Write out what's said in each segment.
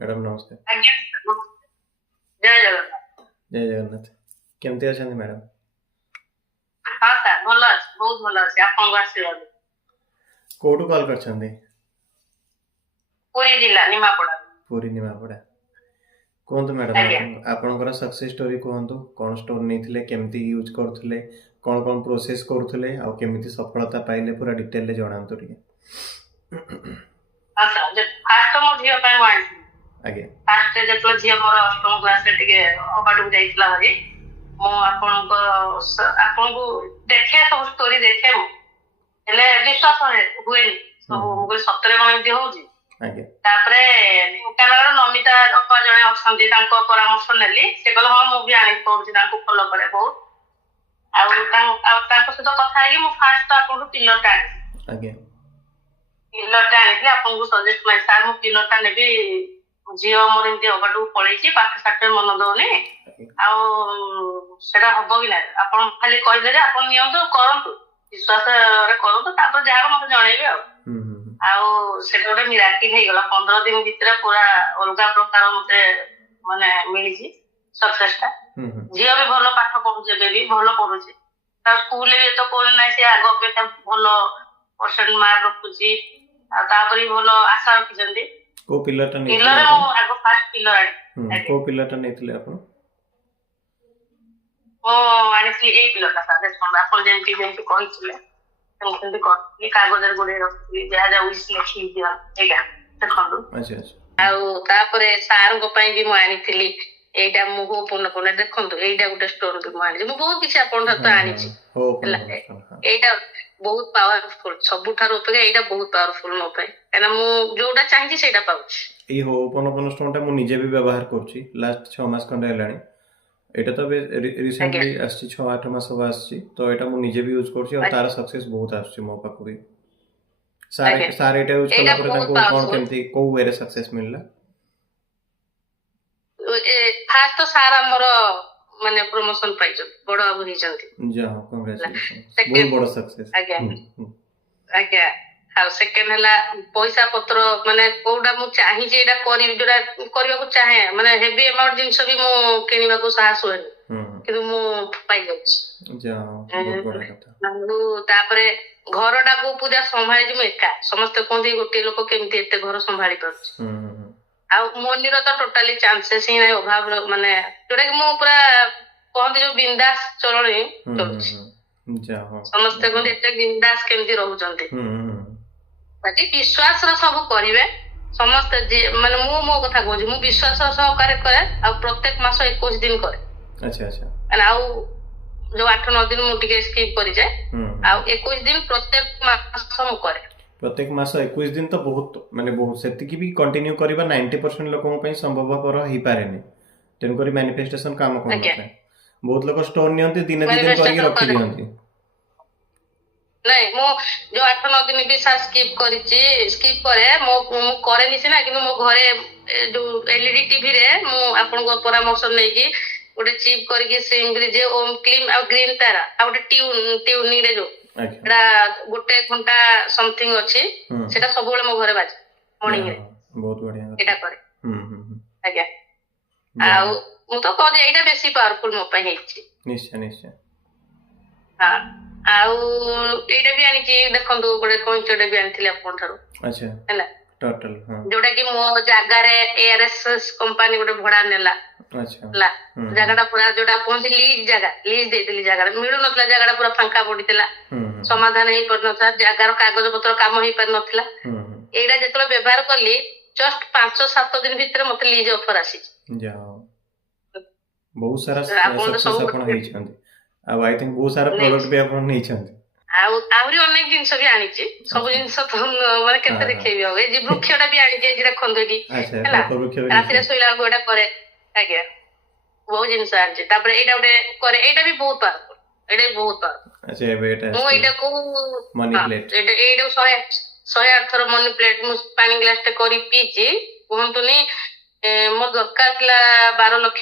Madam नमस्कार। ଆଜ୍ଞା ଜୟ ଜଗନ୍ନାଥ। जय जगन्नाथ। केमती अच्छा मैडम? ହଁ ସାର୍ ଭଲ ଅଛି, ବହୁତ ଭଲ ଅଛି ଆପଣଙ୍କ ଆଶୀର୍ବାଦ। कोठू कॉल करछंदी? ପୁରୀ ଜିଲ୍ଲା ନିମାପଡ଼ା। पूरी निमापड़ा। कहतु मैडम ଆଜ୍ଞା आपनकर सक्सेस स्टोरी कहतु कौन स्टोर नहीं केमती यूज करथुले कौन कौन प्रोसेस करथुले आ केमती सफलता पाइले पूरा डिटेल रे जणांतु टिके। ହଁ ସାର୍ ଫାଷ୍ଟ ତ ମୋ ଝିଅ ପାଇଁ ମୁଁ ଆଣିଥିଲି। आगे ଫାଷ୍ଟ ଯେତେବେଳେ ଝିଅ ମୋର ଅଷ୍ଟମ କ୍ଲାସରେ ଟିକେ ଅବାଟକୁ ଯାଇଥିଲା ଭାରି ମୁଁ ଆପଣଙ୍କୁ ଦେଖେ ସବୁ ଷ୍ଟୋରି ଦେଖେ ମୁଁ ହେଲେ ବିଶ୍ୱାସ ହୁଏନି ସବୁ ମୁଁ କହିଲି ସତରେ କଣ ଏମିତି ହଉଛି। आगे ତାପରେ ଢେଙ୍କାନାଳର ନମିତା ଅପା ଜଣେ ଅଛନ୍ତି ତାଙ୍କ ପରାମର୍ଶ ନେଲି ସେ କହିଲେ ହଁ ମୁଁ ବି ଆଣିକି କରୁଛି ତାଙ୍କୁ ଫଲୋ କରେ ବହୁତ ଆଉ ତାଙ୍କ ସହିତ କଥା ହେଇକି ମୁଁ ଫାଷ୍ଟ ତ ଆପଣଙ୍କୁ ପିଲରଟା ଆଣିଛି। आगे ପିଲରଟା ଆଣିଥିଲି ଆପଣଙ୍କୁ ସଜେଷ୍ଟ କରି ସାର୍ ମୁଁ ପିଲରଟା ନେବି ଝିଅ ମୋର ଏମିତି ଅବାଟକୁ ପଳେଇଛି ପାଠ ସାଠରେ ମନ ଦଉନି ଆଉ ସେଟା ହବ କି ନାହିଁ ଆପଣ ଖାଲି କହିଲେ ଯେ ଆପଣ ନିଅନ୍ତୁ କରନ୍ତୁ ବିଶ୍ୱାସରେ କରନ୍ତୁ ତାପରେ ଯାହା ମତେ ଜଣେଇବେ ଆଉ ସେଟା ଗୋଟେ ମିରାକିଲ ହେଇଗଲା 15 ଦିନ ଭିତରେ ପୁରା ଅଲଗା ପ୍ରକାର ମତେ ମାନେ ମିଳିଛି ସକ୍ସେସଟା। ଝିଅ ବି ଭଲ ପାଠ ପଢୁଛି ଏବେ ବି ଭଲ ପଢୁଛି ତା ସ୍କୁଲରେ ବି ତ କହୁନି ନାହିଁ ସେ ଆଗ ଅପେକ୍ଷା ଭଲ ପରସେଣ୍ଟ ମାର୍କ ରଖୁଛି ଆଉ ତାପରେ ବି ଭଲ ଆଶା ରଖିଛନ୍ତି। को पिलरटा नहीं ପିଲର ମୁଁ ଆଗ ଫାଷ୍ଟ ପିଲର ଆଣିଥିଲି। को पिलरटा नहीं आपण ମୁଁ ଆଣିଥିଲି ଏଇ ପିଲରଟା ସାର୍ ଦେଖନ୍ତୁ ଆପଣ ଯେମିତି ଯେମିତି କହିଥିଲେ ସେମିତି କରିଥିଲି କାଗଜରେ ଗୁଡେଇ ରଖିଥିଲି ଯାହା ଯାହା ୱିଶ ଲେଖିକି ଦିଅ ଏଇଟା ଦେଖନ୍ତୁ। ଆଉ ତାପରେ ସାରଙ୍କ ପାଇଁ ବି ମୁଁ ଆଣିଥିଲି ଏଇଟା ମୁହଁ ପୂର୍ଣ୍ଣ ଦେଖନ୍ତୁ ଏଇଟା ଗୋଟେ ଷ୍ଟୋନ ବି ମୁଁ ଆଣିଛି ମୁଁ ବହୁତ କିଛି ଆପଣଙ୍କ ସହିତ ଆଣିଛି ହେଲା ଏଇଟା ବହୁତ ପାୱାରଫୁଲ ସବୁଠାରୁ ଅପେକ୍ଷା ଏଇଟା ବହୁତ ପାୱାରଫୁଲ ମୋ ପାଇଁ କାହିଁକିନା ମୁଁ ଯୋଉଟା ଚାହିଁଛି ସେଇଟା ପାଉଛି। ଏଇ ହୋପନପନ ଷ୍ଟୋନଟା ମୁଁ ନିଜେ ବି ବ୍ୟବହାର କରୁଛି ଲାଷ୍ଟ 6 ମାସ ଖଣ୍ଡେ ହେଲାଣି এটা তো রিসেন্টলি আসছি 6-8 মাস হব আসছি তো এটা ମୁଁ ନିଜେ ବି ୟୁଜ୍ କରୁଛି ଆଉ ତାର ସକ୍ସେସ୍ ବହୁତ ଆସୁଛି ମୋ ପାଖକୁ ବି। ସାର୍ ଏଇଟା ୟୁଜ୍ କଲା ପରେ ତାଙ୍କୁ କଣ କେମିତି କୋଉ ୱେରେ ସକ୍ସେସ୍ ମିଳିଲା? ଫାଷ୍ଟ ତ ସାର୍ ଆମର ମାନେ ପ୍ରମୋଶନ ପାଇଛନ୍ତି ବଡ ବାବୁ ହେଇଛନ୍ତି ଯାହା କଂଗ୍ରାଚୁଲେସନ ବହୁତ ବଡ ସକ୍ସେସ୍। ଆଜ୍ଞା ଆଜ୍ଞା ଆଉ ସେକେଣ୍ଡ ହେଲା ପଇସା ପତ୍ର ମାନେ କୋଉଟା ମୁଁ ଚାହିଁଛି ଏଇଟା କରିବି ଯୋଉଟା କରିବାକୁ ଚାହେଁ ମାନେ ହେଭି ଆମାଉଣ୍ଟ ଜିନିଷ ବି ମୁଁ କିଣିବାକୁ ସାହସ ହୁଏନି କିନ୍ତୁ ମୁଁ ପାଇଯାଉଛି। ତାପରେ ଘରଟାକୁ ପୂଜା ସମ୍ଭାଳିଛି ମୁଁ ଏକା ସମସ୍ତେ କୁହନ୍ତି ଗୋଟିଏ ଲୋକ କେମିତି ଏତେ ଘର ସମ୍ଭାଳି ପାରୁଛି ଆଉ ମନିର ତ ଟୋଟାଲି ଚାନ୍ସେସ୍ ହିଁ ନାହିଁ ଅଭାବ ମାନେ ଯୋଉଟା କି ମୁଁ ପୁରା କହନ୍ତି ଯୋଉ ବିନ୍ଦାସ ଚଳଣି ଚଳୁଛି ସମସ୍ତେ କୁହନ୍ତି ଏତେ ବିନ୍ଦାସ କେମିତି ରହୁଛନ୍ତି ବାକି ବିଶ୍ୱାସର ସବୁ କରିବେ ସମସ୍ତେ ମାନେ ମୁଁ ମୋ କଥା କହୁଛି ମୁଁ ବିଶ୍ୱାସ ସହକାରେ କରେ ଆଉ ପ୍ରତ୍ୟେକ ମାସ 21 ଦିନ କରେ ଆଉ ଯୋଉ 8-9 ଦିନ ମୁଁ ଟିକେ ସ୍କିପ୍ କରିଯାଏ ଆଉ 21 ଦିନ ପ୍ରତ୍ୟେକ ମାସ ମୁଁ କରେ। प्रत्येक मास 21 दिन तो बहुत माने बहुत सेतिकी भी कंटिन्यू करबा 90% लोकन पई संभवपर ही पारेनी तेनकरी मैनिफेस्टेशन काम कोन नଥାଏ बहुत लोक स्टोन नियंती दिन दिन करके रखि दियंती नहीं मो जो 8-9 दिन भी सा स्किप करिछि स्किप करे मो करे निसी ना कि मो घरे जो एलईडी टीवी रे मो आपन को परामर्श नै कि गोटे चिप करके सिंग रे जे ओम क्लीम आ ग्रीन तारा आ गोटे ट्यूनिंग रे जो एडा गोटे घंटा समथिंग अछि सेटा सब बेले मो घरे बाजे मॉर्निंग रे बहुत बढ़िया एटा करे आज्ञा आ मु तो कहै एटा बेसी पावरफुल मो पई हेछि निश्चय निश्चय हां आउ एटा भी आनी देखो गोटे कइंचटे भी आनी आपठार टोटल जोटा कि मो जगार एआरएस कंपनी गोटे भड़ा नेला जगह पूरा जोटा कहते लीज जगह लीज देती जगह मिलू ना जगह पूरा फांका पड़ा समाधान हो पार ना जगार कागज पत्र कम हो पार ना एटा जो व्यवहार कली जस्ट 5-7 दिन भीतर मत लीज ऑफर आसी बहुत सारा आई थिंक बहुत सारा प्रोडक्ट भी आपण नहीं छथि आउरी अनेक जिंस भी आनी छी सब जिंस तो माने केते देखैबी होवे जे वृक्षटा भी आनी जे जेरा खंदोगी हैला राति रे सोइला गोडा करे आज्ञा बहुत जिंस आनी तापर एटा उडे करे एटा भी बहुत पावरफुल एटा भी बहुत पावरफुल अच्छा एटा मो एटा को मनी प्लेट एटा 100 थर मनी प्लेट मु पानी ग्लास टे करी पीची कोहंतुनी मो दरकार थिला 12 लाख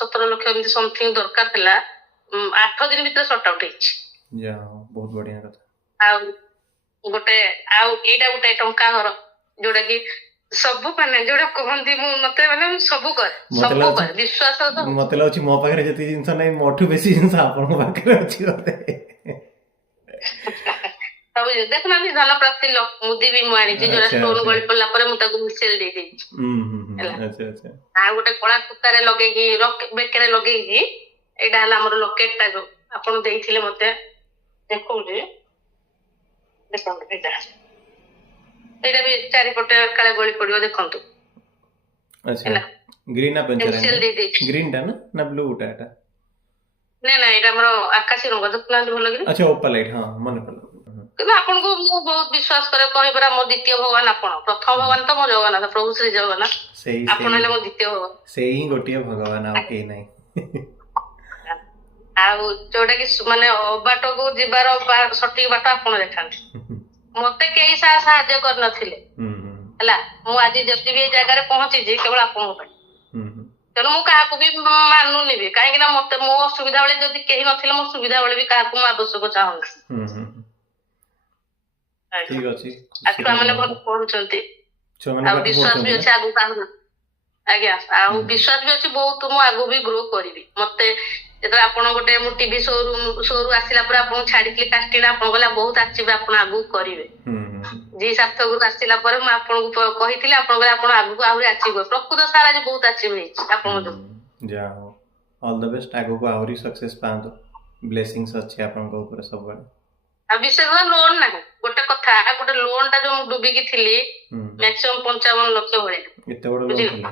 17 लाख एमती समथिंग दरकार थिला 8 दिन भीतर सॉर्ट आउट ହେଇଛି या बहुत बढ़िया कथा आ गोटे आ एटा गोटे टंका घर जोडा कि ସବୁ ମାନେ ଯୋଉଟା କୁହନ୍ତି ମୁଁ ମତେ ମାନେ ମୁଁ ସବୁ କରେ ମତେ ସବୁ ଲାଗୁଛି କରେ ବିଶ୍ୱାସ ତ ମତେ ଲାଗୁଛି ମୋ ପାଖରେ ଯେତିକି ଜିନିଷ ନାହିଁ ମୋଠୁ ବେଶୀ ଜିନିଷ ଆପଣଙ୍କ ପାଖରେ ଅଛି ବୋଧେ। ସବୁ ଦେଖୁନାହାନ୍ତି ଧନ ପ୍ରାପ୍ତି ମୁଦି ବି ମୁଁ ଆଣିଛି ଯୋଉଟା ଆଚ୍ଛା ଷ୍ଟୋନ ଆଚ୍ଛା ଗଳି ପଡିଲା ପରେ ମୁଁ ତାକୁ ମିଶେଇ ଦେଇଦେଇଛି ହେଲା। ଆଚ୍ଛା ଆଚ୍ଛା ଆଉ ଗୋଟେ କଳା ସୂତାରେ ଲଗେଇକି ବେକରେ ଲଗେଇକି ଏଇଟା ହେଲା ଆମର ଲକେଟ ଟା ଯୋଉ ଆପଣ ଦେଇଥିଲେ ମତେ ଦେଖଉଛି ଦେଖନ୍ତୁ ଏଇଟା ବି ଚାରିପଟେ କାଳେ ଗଳି ପଡିବ ଦେଖନ୍ତୁ ଆଚ୍ଛା ହେଲା। ଗ୍ରୀନ୍ ନା ପେନ୍ସିଲ ପେନ୍ସିଲ ଦେଇଦେଇଛି ଗ୍ରୀନ୍ ଟା ନା ବ୍ଲୁ ଟା ଏଟା? ନାଇଁ ନାଇଁ ଏଇଟା ଆମର ଆକାଶୀ ରଙ୍ଗ ଦେଖୁନାହାନ୍ତି ଭଲ କରି। ଆଚ୍ଛା ଓପାଲାଇଟ ହଁ ମନେ ପଡିଲା। କିନ୍ତୁ ଆପଣଙ୍କୁ ମୁଁ ବହୁତ ବିଶ୍ୱାସ କରେ କହିପାରା ମୋ ଦ୍ୱିତୀୟ ଭଗବାନ ଆପଣ ପ୍ରଥମ ଭଗବାନ ତ ମୋ ଜଗନ୍ନାଥ ପ୍ରଭୁ ଶ୍ରୀ ଜଗନ୍ନାଥ ସେଇ ଆପଣ ହେଲେ ମୋ ଦ୍ୱିତୀୟ ଭଗବାନ। ସେଇ ହିଁ ଗୋଟିଏ ଭଗବାନ ଆଉ କେହି ନାହିଁ। ଆଉ ଯୋଉଟା କି ମାନେ ଅବାଟକୁ ଯିବାର ସଠିକ ବାଟ ଆପଣ ଦେଖାନ୍ତି। ମତେ କେହି ସାହାଯ୍ୟ କରିନଥିଲେ ହେଲା। ମୁଁ ଆଜି ଯଦି ବି ଏଇ ଜାଗାରେ ପହଞ୍ଚିଛି କେବଳ ଆପଣଙ୍କ ପାଇଁ। ତେଣୁ ମୁଁ କାହାକୁ ବି ମାନୁନି ବି କାହିଁକି ନା ମତେ ମୋ ଅସୁବିଧା ବେଳେ ଯଦି କେହି ନଥିଲେ ମୋ ସୁବିଧା ବେଳେ ବି କାହାକୁ ମୁଁ ଆବଶ୍ୟକ ଚାହୁଁନି। ଠିକ ଅଛି। ଆଉ ଛୁଆମାନେ ଭଲ ପଢୁଛନ୍ତି ଆଉ ବିଶ୍ୱାସ ବି ଅଛି ଆଗକୁ ଆଜ୍ଞା ଆଉ ବିଶ୍ୱାସ ବି ଅଛି ବହୁତ ମୁଁ ଆଗକୁ ବି ଗ୍ରୋ କରିବି। ମତେ ଯେତେବେଳେ ଆପଣ ଗୋଟେ ମୁଁ ଟିଭି ଶୋରୁ ଆସିଲା ପରେ ଆପଣଙ୍କୁ ଛାଡିଥିଲି କାଷ୍ଟିଂ ଆପଣ କହିଲେ ବହୁତ ଆସିବେ ଆପଣ ଆଗକୁ କରିବେ। ଜି ସାର୍ଥକରୁ ଆସିଲା ପରେ ମୁଁ ଆପଣଙ୍କୁ କହିଥିଲି ଆପଣ କହିଲେ ଆପଣ ଆଗକୁ ଆହୁରି ଆଚିଭ ପ୍ରକୃତ ସାର ଆଜି ବହୁତ ଆଚିଭ ହେଇଛି ଆପଣଙ୍କ ଯୋଗୁଁ। ଯାହା ହଉ ଅଲ୍ ଦ ବେଷ୍ଟ ଆଗକୁ ଆହୁରି ସକ୍ସେସ୍ ପାଆନ୍ତୁ। ବ୍ଲେସିଂସ୍ ଅଛି ଆପଣଙ୍କ ଉପରେ ସବୁବେଳେ। ଆଉ ବିଶେଷ ଲୋନ ନାହିଁ ଗୋଟେ କଥା ଗୋଟେ ଲୋନ ଟା ଯୋଉ ମୁଁ ଡୁବିକି ଥିଲି ମ୍ୟାକ୍ସିମମ୍ 55 ଲକ୍ଷ ଭଳିଆ ଏତେ ବଡ ଲୋନ ଥିଲା।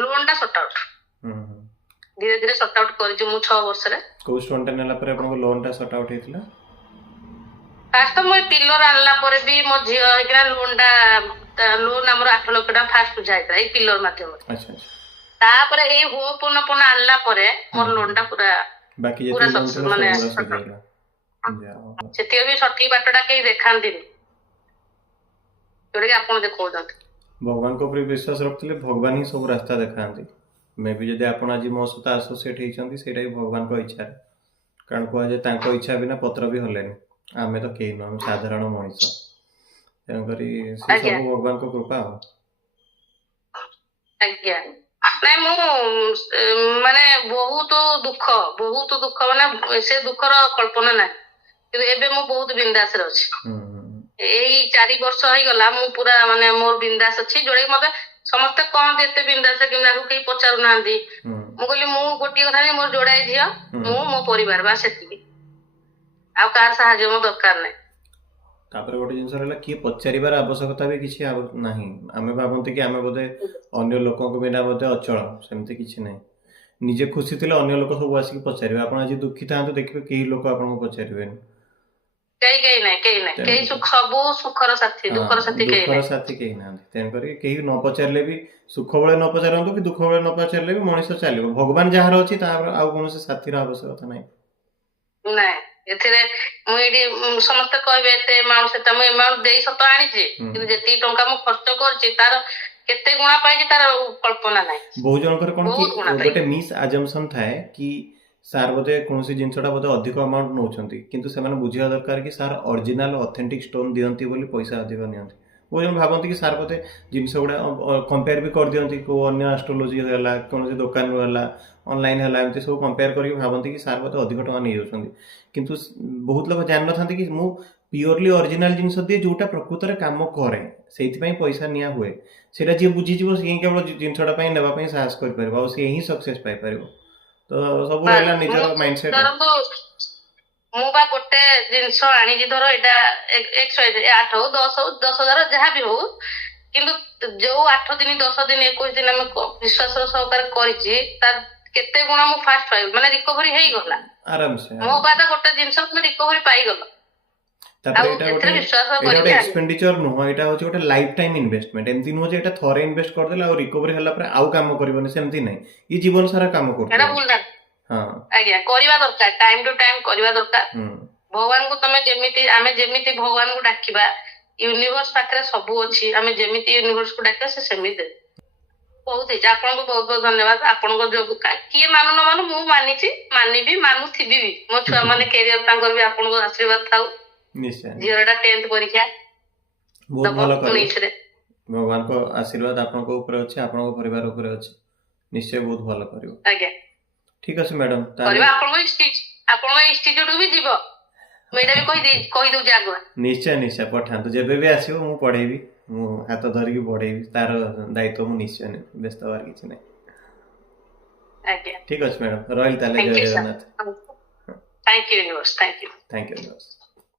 ଲୋନ ଟା ସର୍ଟ ଆଉଟ ଧୀରେ ଧୀରେ ସର୍ଟ ଆଉଟ କରିଛି ମୁଁ 6 ବର୍ଷରେ। କୋଉ ଷ୍ଟୋନ ଟା ନେଲା ପରେ ଆପଣଙ୍କ ଲୋନ ଟା ସର୍ଟ ଆଉଟ ହେଇଥିଲା? ଫାଷ୍ଟ ତ ମୁଁ ପିଲର ଆଣିଲା ପରେ ବି ମୋ ଝିଅ ହେଇକିନା ଲୋନ ଆମର 8 ଲକ୍ଷ ଟଙ୍କା ଫାଷ୍ଟ ବୁଝା ହେଇଥିଲା ଏଇ ପିଲର ମାଧ୍ୟମରେ। ତାପରେ ଏଇ ହୋପନ ଆଣିଲା ପରେ ମୋର ଲୋନ ଟା ପୁରା ପୁରା ମାନେ ସେତିକି ବି ସଠିକ ବାଟଟା କେହି ଦେଖାନ୍ତିନି ଯୋଉଟା କି ଆପଣ ଦେଖଉଛନ୍ତି। ଭଗବାନଙ୍କ ଉପରେ ବିଶ୍ୱାସ ରଖିଥିଲେ ଭଗବାନ ହିଁ ସବୁ ରାସ୍ତା ଦେଖାନ୍ତି। ମେ ବି ଯଦି ଆପଣ ଆଜି ମୋ ସହିତ ଆସୋସିଏଟ ହେଇଛନ୍ତି ସେଇଟା ବି ଭଗବାନଙ୍କ ଇଚ୍ଛା। କାରଣ କୁହାଯାଏ ତାଙ୍କ ଇଚ୍ଛା ବିନା ପତ୍ର ବି ହଲେନି। ଆମେ ତ କେହି ନୁହଁ ଆମେ ସାଧାରଣ ମଣିଷ। ତେଣୁକରି ସେ ସବୁ ଭଗବାନଙ୍କ କୃପା ଆଉ। ଆଜ୍ଞା ନାଇଁ ମୁଁ ମାନେ ବହୁତ ଦୁଃଖ ମାନେ ସେ ଦୁଃଖର କଳ୍ପନା ନାହିଁ। କିନ୍ତୁ ଏବେ ମୁଁ ବହୁତ ବିନ୍ଦାସରେ ଅଛି। ଏଇ 4 ବର୍ଷ ହେଇଗଲା ମୁଁ ପୁରା ମାନେ ମୋର ବିନ୍ଦାସ ଅଛି ଯୋଉଟା କି ମତେ ସମସ୍ତେ କହନ୍ତି ଏତେ ବିନ୍ଦାସ କେମିତି କେହି ପଚାରୁନାହାନ୍ତି। ମୁଁ କହିଲି ମୁଁ ଗୋଟିଏ କଥା ମୋର ଯୋଡାଏ ଝିଅ ମୁଁ ମୋ ପରିବାର ବା ସେତିକି ଆଉ କାହାର ସାହାଯ୍ୟ ମୋ ଦରକାର ନାହିଁ। ତାପରେ ଗୋଟେ ଜିନିଷ ରହିଲା କିଏ ପଚାରିବାର ଆବଶ୍ୟକତା ବି କିଛି ନାହିଁ। ଆମେ ଭାବନ୍ତି କି ଆମେ ବୋଧେ ଅନ୍ୟ ଲୋକଙ୍କ ବିନା ବୋଧେ ଅଚଳ ସେମିତି କିଛି ନାହିଁ। ନିଜେ ଖୁସି ଥିଲେ ଅନ୍ୟ ଲୋକ ସବୁ ଆସିକି ପଚାରିବେ। ଆପଣ ଆଜି ଦୁଃଖୀ ଥାଆନ୍ତୁ ଦେଖିବେ କେହି ଲୋକ ଆପଣଙ୍କୁ ପଚାରିବେନି। କେହି ନାହିଁ ସବୁ ସୁଖର ସାଥୀ ଦୁଃଖର ସାଥୀ କେହି ନାହାନ୍ତି। ତେଣୁକରି କେହି ନ ପଚାରିଲେ ବି ସୁଖ ବେଳେ ନ ପଚାରନ୍ତୁ କି ଦୁଃଖ ବେଳେ ନ ପଚାରିଲେ ବି ମଣିଷ ଚାଲିବ। ଭଗବାନ ଯାହାର ଅଛି ତାହାର ଆଉ କୌଣସି ସାଥୀର ଆବଶ୍ୟକତା ନାହିଁ। ନାଇଁ ଏଥିରେ ମୁଁ ଏଇଠି ସମସ୍ତେ କହିବେ ଏତେ ଏମାଉଣ୍ଟ ସେଟା ମୁଁ ଏମାଉଣ୍ଟ ଦେଇ ସତ ଆଣିଛି କିନ୍ତୁ ଯେତିକି ଟଙ୍କା ମୁଁ ଖର୍ଚ୍ଚ କରିଛି ତାର କେତେ ଗୁଣା ପାଇଛି ତାର କଳ୍ପନା ନାହିଁ। ବହୁତ ଜଣଙ୍କର କଣ କି ଗୋଟେ ମିସ୍ ଆଜମ୍ପସନ ଥାଏ କି ସାର୍ ବୋଧେ କୌଣସି ଜିନିଷଟା ବୋଧେ ଅଧିକ ଆମାଉଣ୍ଟ ନେଉଛନ୍ତି କିନ୍ତୁ ସେମାନେ ବୁଝିବା ଦରକାର କି ସାର୍ ଅରିଜିନାଲ ଅଥେଣ୍ଟିକ ଷ୍ଟୋନ ଦିଅନ୍ତି ବୋଲି ପଇସା ଅଧିକ ନିଅନ୍ତି। ବହୁତ ଜଣ ଭାବନ୍ତି କି ସାର୍ ବୋଧେ ଜିନିଷ ଗୁଡ଼ା କମ୍ପେୟାର ବି କରିଦିଅନ୍ତି କେଉଁ ଅନ୍ୟ ଆଷ୍ଟ୍ରୋଲୋଜି ହେଲା କୌଣସି ଦୋକାନରୁ ହେଲା ଅନଲାଇନ୍ ହେଲା ଏମିତି ସବୁ କମ୍ପେୟାର କରିକି ଭାବନ୍ତି କି ସାର୍ ବୋଧେ ଅଧିକ ଟଙ୍କା ନେଇଯାଉଛନ୍ତି। କିନ୍ତୁ ବହୁତ ଲୋକ ଜାଣିନଥାନ୍ତି କି ମୁଁ ପିଓରଲି ଅରିଜିନାଲ ଜିନିଷ ଦିଏ ଯୋଉଟା ପ୍ରକୃତରେ କାମ କରେ ସେଇଥିପାଇଁ ପଇସା ନିଆ ହୁଏ। ସେଇଟା ଯିଏ ବୁଝିଯିବ ସିଏ ହିଁ କେବଳ ଜିନିଷଟା ପାଇଁ ନେବା ପାଇଁ ସାହସ କରିପାରିବ ଆଉ ସିଏ ହିଁ ସକ୍ସେସ୍ ପାଇପାରିବ। ତ ସବୁ ରହିଲା ନିଜର ମାଇଣ୍ଡସେଟ୍। ମୁଁ ବା ଗୋଟେ ଜିନିଷ ଆଣିଛି ଧର ଏଇଟା 8 ହଉ 10 ହଉ 10,000 ଯାହା ବି ହଉ କିନ୍ତୁ ଯୋଉ 8 ଦିନ 10 ଦିନ 21 ଦିନ ଆମେ ବିଶ୍ୱାସ ସହକାରେ କରିଛି ତାର କେତେ ଗୁଣା ମୁଁ ଫାଷ୍ଟ ପାଇବି ମାନେ ରିକଭରି ହେଇଗଲା ଆରାମସେ। ମୋ କଥା ଗୋଟେ ଜିନିଷ তুমি ରିକଭରି ପାଇଗଲ। ତାପରେ ଏଟା ଗୋଟେ ଏକ୍ସପେଣ୍ଡିଚର ନୁହଁ ଏଟା ହଉଛି ଗୋଟେ ଲାଇଫ ଟାଇମ ଇନଭେଷ୍ଟମେଣ୍ଟ। ଏମିତି ନୁହଁ ଯେ ଏଟା ଥରେ ଇନଭେଷ୍ଟ କରିଦେଲେ ଆଉ ରିକଭରି ହେଲା ପରେ ଆଉ କାମ କରିବନି ସେମିତି ନାହିଁ। ଏ ଜୀବନ ସାରା କାମ କରୁଛି। ଏଟା ଭୁଲ ଧାରଣା। ହଁ ଆଜ୍ଞା କରିବା ଦରକାର ଟାଇମ ଟୁ ଟାଇମ କରିବା ଦରକାର। ଭଗବାନଙ୍କୁ ତମେ ଯେମିତି ଆମେ ଯେମିତି ଭଗବାନଙ୍କୁ ଡାକିବା ୟୁନିଭର୍ସ ପାଖରେ ସବୁ ଅଛି ଆମେ ଯେମିତି ୟୁନିଭର୍ସକୁ ଡାକିବା ସେ ସେମିତି ଦେବେ। ବହୁତ ହେଇଛି ଆପଣଙ୍କୁ ବହୁତ ବହୁତ ଧନ୍ୟବାଦ। ଆପଣଙ୍କ ଯୋଗୁ କିଏ ମାନୁ ନ ମାନୁ ମୁଁ ମାନିଛି ମାନିବି ମାନୁଥିବି ବି। ମୋ ଛୁଆ ମାନେ କ୍ୟାରିୟର ତାଙ୍କର ବି ଆପଣଙ୍କ ଆଶୀର୍ବାଦ ଥାଉ। ଝିଅର 10th ପରୀକ୍ଷା ବହୁତ ଦବ ଭଲ କରିବ। ନିଟରେ। ଭଗବାନଙ୍କ ଆଶୀର୍ବାଦ ଆପଣଙ୍କ ଉପରେ ଅଛି, ଆପଣଙ୍କ ପରିବାର ଉପରେ ଅଛି, ନିଶ୍ଚୟ ବହୁତ ଭଲ କରିବ। ଆଜ୍ଞା ଠିକ ଅଛି ମ୍ୟାଡାମ, ତାହେଲେ କରିବା। ଆପଣଙ୍କ ଇନଷ୍ଟିଚ୍ୟୁଟ ବି ଯିବ, ମୁଁ ଏଇଟା ବି କହିଦଉଛି ଆଗୁଆ। ନିଶ୍ଚୟ ନିଶ୍ଚୟ ପଠାନ୍ତୁ, ଯେବେ ବି ଆସିବ ମୁଁ ପଢେଇବି, ମୁଁ ହାତ ଧରିକି ପଢେଇବି, ତାର ଦାୟିତ୍ୱ ମୁଁ ନିଶ୍ଚୟ ନେବି, ବ୍ୟସ୍ତ ହବାର କିଛି ନାହିଁ। ଆଜ୍ଞା ଠିକ ଅଛି ମ୍ୟାଡାମ, ରହିଲି ତାହେଲେ, ଜୟ thank you sir. Jagannath. Thank you universe, thank you. Thank you universe.